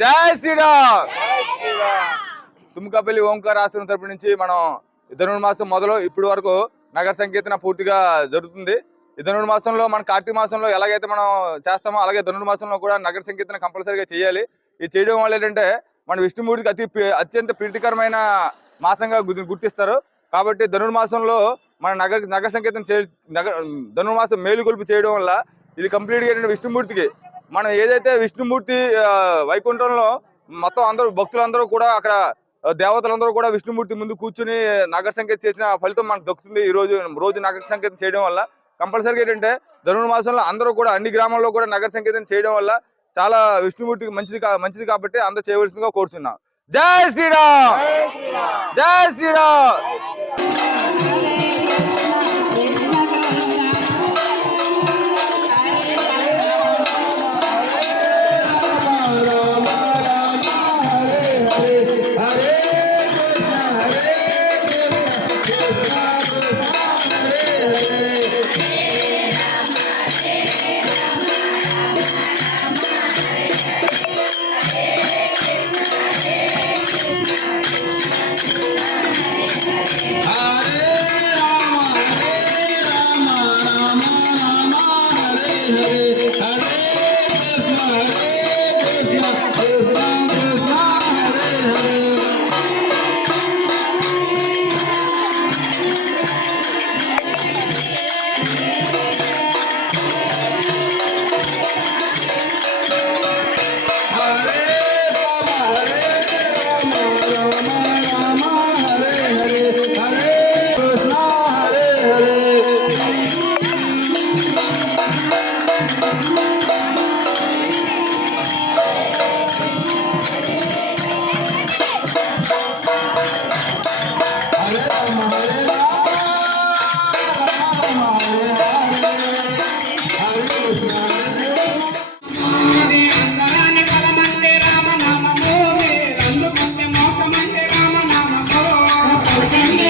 జై శ్రీరామ్! తుమ్కపల్లి ఓంకార ఆశ్రమం తరపు నుంచి మనం ధనుర్ మాసం మొదలు ఇప్పటి వరకు నగర సంకీర్తన పూర్తిగా జరుగుతుంది. ఈ ధనుర్ మాసంలో మన కార్తీక మాసంలో ఎలాగైతే మనం చేస్తామో అలాగే ధనుర్ మాసంలో కూడా నగర సంకీర్తన కంపల్సరీగా చేయాలి. ఇది చేయడం వల్ల ఏంటంటే మన విష్ణుమూర్తికి అతి అత్యంత ప్రీతికరమైన మాసంగా గుర్తిస్తారు. కాబట్టి ధనుర్మాసంలో మన నగర నగర సంకీర్తన చే నగర ధనుర్మాసం మేలుకొలుపు చేయడం వల్ల ఇది కంప్లీట్గా ఏంటంటే విష్ణుమూర్తికి మనం ఏదైతే విష్ణుమూర్తి వైకుంఠంలో మొత్తం అందరూ భక్తులందరూ కూడా అక్కడ దేవతలందరూ కూడా విష్ణుమూర్తి ముందు కూర్చుని నగర సంకేతం చేసిన ఫలితం మనకు దక్కుతుంది. ఈ రోజు రోజు నగర సంకేతం చేయడం వల్ల కంపల్సరీగా ఏంటంటే ధనుర్మాసంలో అందరూ కూడా అన్ని గ్రామాల్లో కూడా నగర సంకేతం చేయడం వల్ల చాలా విష్ణుమూర్తికి మంచిది కా- మంచిది కాబట్టి అందరూ చేయవలసిందిగా కోరుచున్నాం. జై శ్రీరామ్! జై Sriram! hey, hey. What can you do?